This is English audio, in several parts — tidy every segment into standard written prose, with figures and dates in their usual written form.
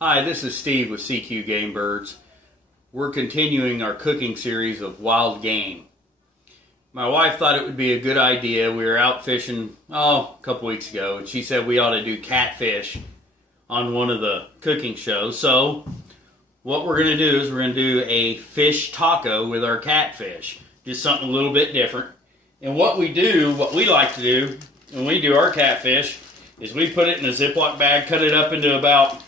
Hi, this is Steve with CQ Game Birds. We're continuing our cooking series of wild game. My wife thought it would be a good idea. We were out fishing, a couple weeks ago, and she said we ought to do catfish on one of the cooking shows. So, what we're going to do is we're going to do a fish taco with our catfish. Just something a little bit different. And what we like to do when we do our catfish, is we put it in a Ziploc bag, cut it up into about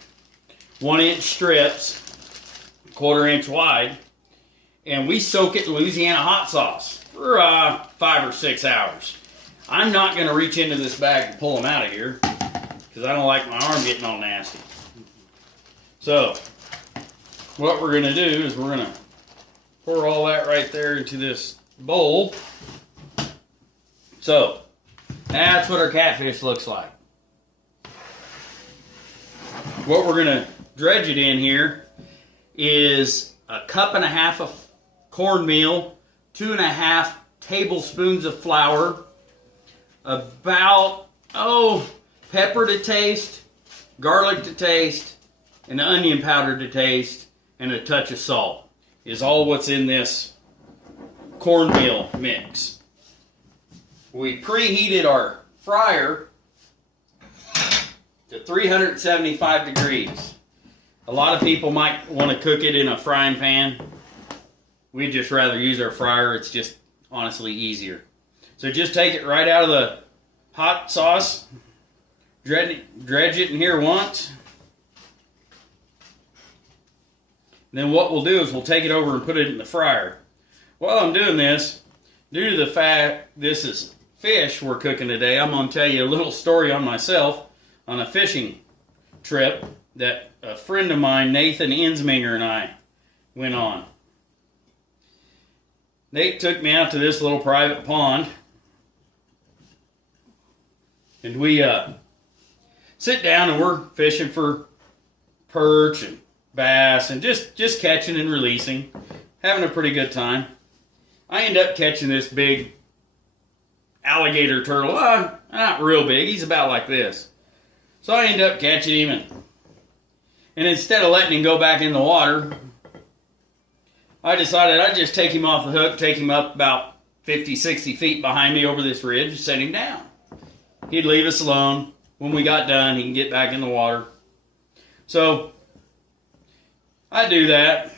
1-inch strips, 1/4 inch wide, and we soak it in Louisiana hot sauce for 5 or 6 hours. I'm not going to reach into this bag and pull them out of here because I don't like my arm getting all nasty. So, what we're going to do is we're going to pour all that right there into this bowl. So, that's what our catfish looks like. What we're going to dredge it in here is 1.5 cups of cornmeal, 2.5 tablespoons of flour, about, pepper to taste, garlic to taste, and onion powder to taste, and a touch of salt is all what's in this cornmeal mix. We preheated our fryer to 375 degrees. A lot of people might want to cook it in a frying pan. We'd just rather use our fryer. It's just honestly easier. So just take it right out of the hot sauce, dredge it in here once. Then what we'll do is we'll take it over and put it in the fryer. While I'm doing this, due to the fact this is fish we're cooking today, I'm going to tell you a little story on myself on a fishing trip that a friend of mine, Nathan Insminger, and I went on. Nate took me out to this little private pond, and we sit down and we're fishing for perch and bass and just catching and releasing, having a pretty good time. I end up catching this big alligator turtle. Not real big, he's about like this. So I end up catching him, and instead of letting him go back in the water, I decided I'd just take him off the hook, take him up about 50, 60 feet behind me over this ridge, and set him down. He'd leave us alone. When we got done, he can get back in the water. So I do that.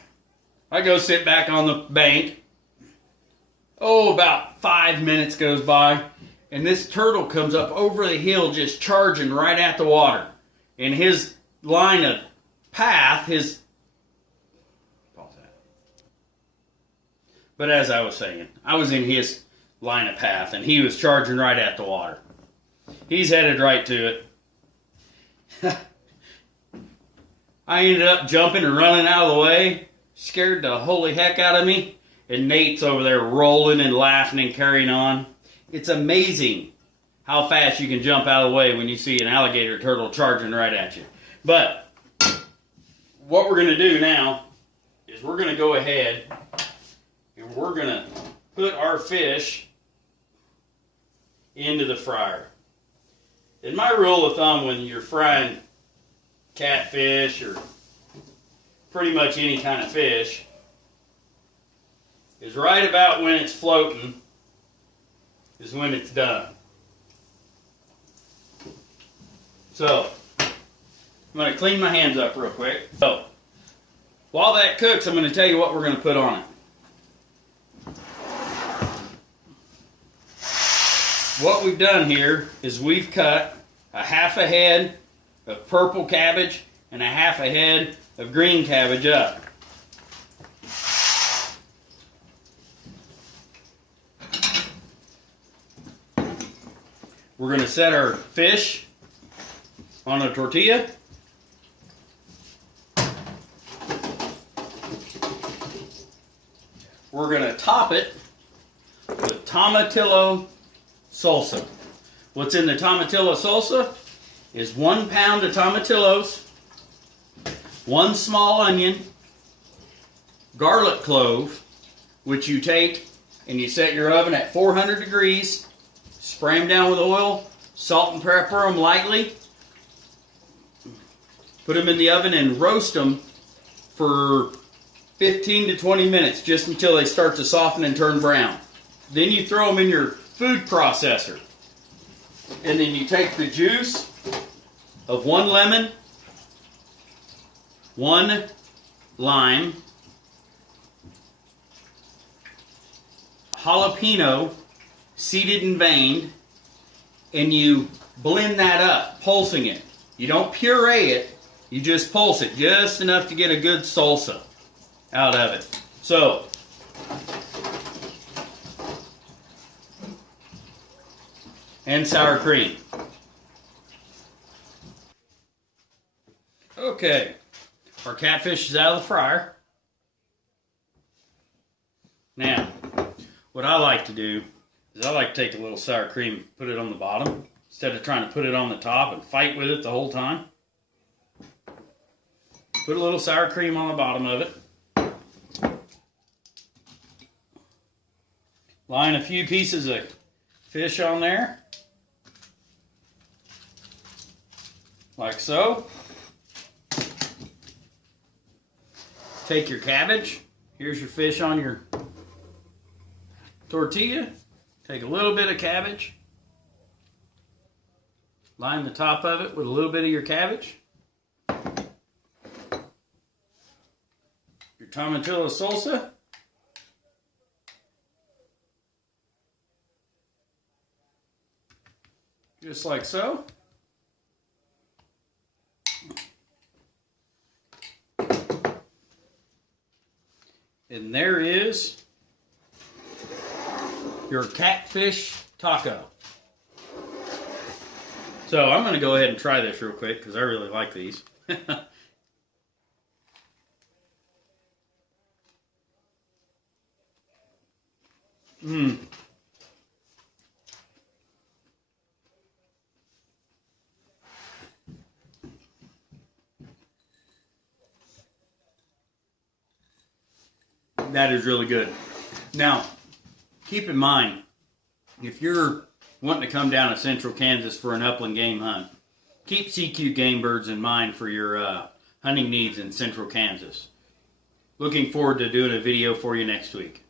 I go sit back on the bank. About 5 minutes goes by, and this turtle comes up over the hill just charging right at the water. And his line of path, but as I was saying, I was in his line of path, and he was charging right at the water. He's headed right to it. I ended up jumping and running out of the way, scared the holy heck out of me, and Nate's over there rolling and laughing and carrying on. It's amazing how fast you can jump out of the way when you see an alligator turtle charging right at you. But what we're going to do now is we're going to go ahead and we're going to put our fish into the fryer. And my rule of thumb when you're frying catfish or pretty much any kind of fish is right about when it's floating is when it's done. So, I'm going to clean my hands up real quick. So, while that cooks, I'm going to tell you what we're going to put on it. What we've done here is we've cut 1/2 head of purple cabbage and 1/2 head of green cabbage up. We're going to set our fish on a tortilla. We're going to top it with tomatillo salsa. What's in the tomatillo salsa is 1 pound of tomatillos, 1 small onion, garlic clove, which you take and you set your oven at 400 degrees, spray them down with oil, salt and pepper them lightly, Put them in the oven and roast them for 15 to 20 minutes, just until they start to soften and turn brown. Then you throw them in your food processor. And then you take the juice of 1 lemon, 1 lime, jalapeno, seeded and veined, and you blend that up, pulsing it. You don't puree it, you just pulse it, just enough to get a good salsa out of it. So, and sour cream. Okay, our catfish is out of the fryer. Now, what I like to do is I like to take a little sour cream, put it on the bottom, instead of trying to put it on the top and fight with it the whole time. Put a little sour cream on the bottom of it. Line a few pieces of fish on there, like so. Take your cabbage. Here's your fish on your tortilla. Take a little bit of cabbage. Line the top of it with a little bit of your cabbage. Your tomatillo salsa. Just like so. And there is your catfish taco. So I'm going to go ahead and try this real quick because I really like these. That is really good. Now, keep in mind, if you're wanting to come down to central Kansas for an upland game hunt, keep CQ Game Birds in mind for your hunting needs in central Kansas. Looking forward to doing a video for you next week.